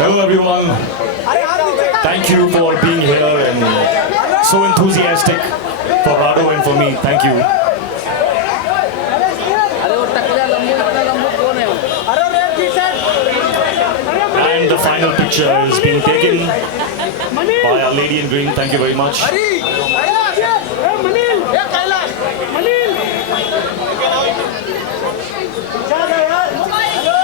Hello everyone. Thank you for being here and so enthusiastic for Rado and for me. Thank you. And the final picture is being taken by Our Lady in Green. Thank you very much.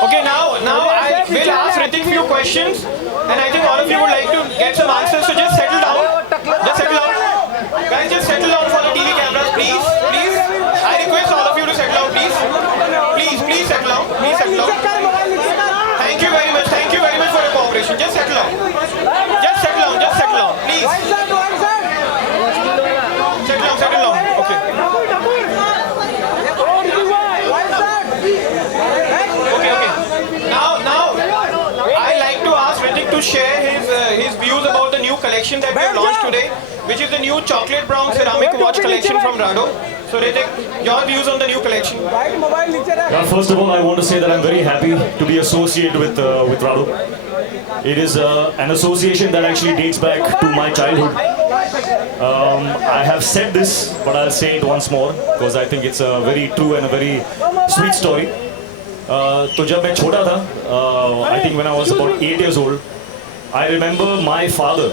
Okay, now I will ask Ritik few questions, and I think all of you would like to get some answers. So just settle down. Just settle down. Guys, just settle down for the TV cameras, please. Please. I request all of you to settle down, please. Please settle down. Please settle down. Thank you very much. Thank you very much for your cooperation. Just settle down. Just settle down. Just settle down. Please. Settle down. Okay. Now, I like to ask Ritik to share his views about the new collection that we have launched today, which is the new chocolate brown ceramic watch collection from Rado. So Ritik, your views on the new collection? Well, first of all, I want to say that I'm very happy to be associated with Rado. It is an association that actually dates back to my childhood. I have said this, but I'll say it once more because I think it's a very true and a very sweet story. तो जब मैं छोटा था, I think when I was about 8 years old, I remember my father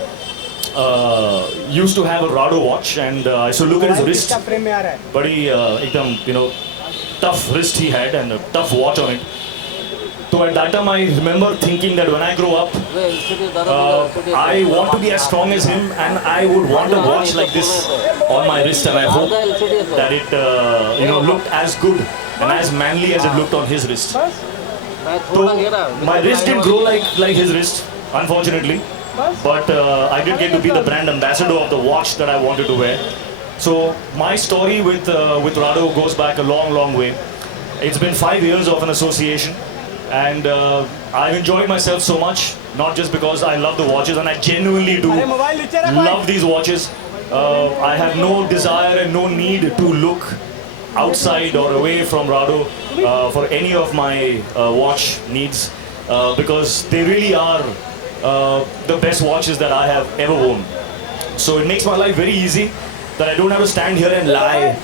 used to have a Rado watch, and I used to look at his wrist. बड़ी एकदम tough wrist he had and a tough watch on it. So at that time I remember thinking that when I grow up, I want to be as strong as him, and I would want a watch like this on my wrist, and I hope that it looked as good and as manly as it looked on his wrist. So my wrist didn't grow like his wrist, unfortunately, but I did get to be the brand ambassador of the watch that I wanted to wear. So my story with Rado goes back a long way. It's been 5 years of an association, and I've enjoyed myself so much, not just because I love the watches, and I genuinely do love these watches. I have no desire and no need to look outside or away from Rado for any of my watch needs, because they really are the best watches that I have ever worn. So it makes my life very easy that I don't have to stand here and lie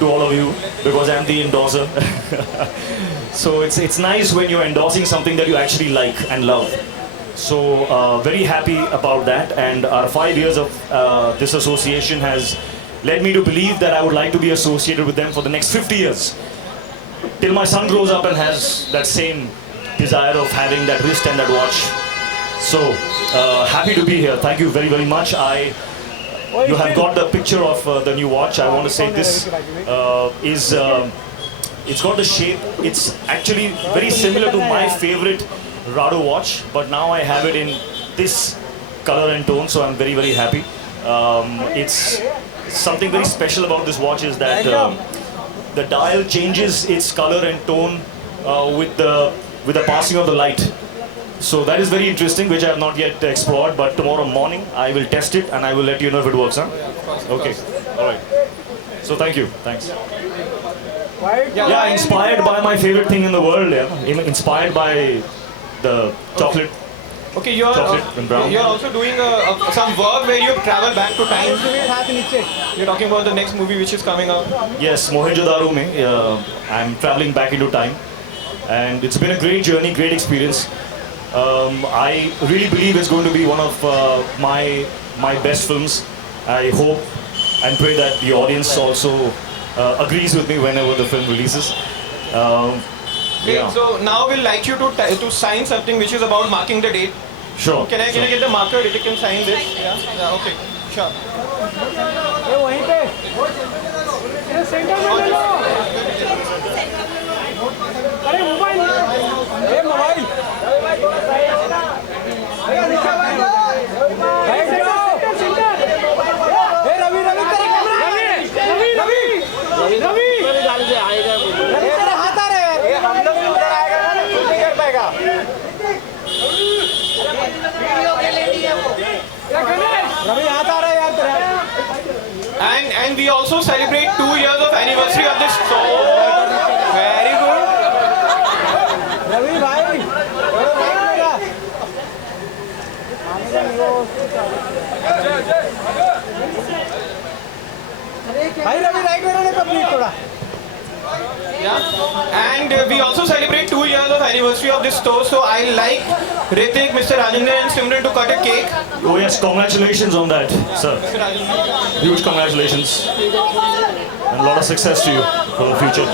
to all of you because I'm the endorser. So it's nice when you're endorsing something that you actually like and love. So very happy about that, and our 5 years of this association has led me to believe that I would like to be associated with them for the next 50 years, till my son grows up and has that same desire of having that wrist and that watch. So happy to be here. Thank you very much. You have got the picture of the new watch. I want to say this is it's got the shape. It's actually very similar to my favorite Rado watch, but now I have it in this color and tone, so I'm very happy. It's something very special about this watch is that the dial changes its color and tone with the passing of the light. So that is very interesting, which I have not yet explored, but tomorrow morning I will test it and I will let you know if it works. Huh? Okay, all right. So thank you, thanks. Yeah, inspired by my favorite thing in the world. Yeah, inspired by the chocolate. Okay, you're also doing some work where you travel back to time. You're talking about the next movie which is coming out. Yes, Mohenjo-daro mein, I'm traveling back into time, and it's been a great journey, great experience. I really believe it's going to be one of my best films. I hope and pray that the audience also agrees with me whenever the film releases. Great. Yeah. So now we'll like you to sign something which is about marking the date. Sure. Can I get the marker? Ritik can sign this. Yeah. Okay. Sure. And we also celebrate 2 years of anniversary of this. So very good. Yeah. And we also celebrate 2 years of anniversary of this store. So I like Ritik, Mr. Rajendra and Simran to cut a cake. Oh yes, congratulations on that, sir. Mr. Rajendra. Huge congratulations. And a lot of success to you for the future.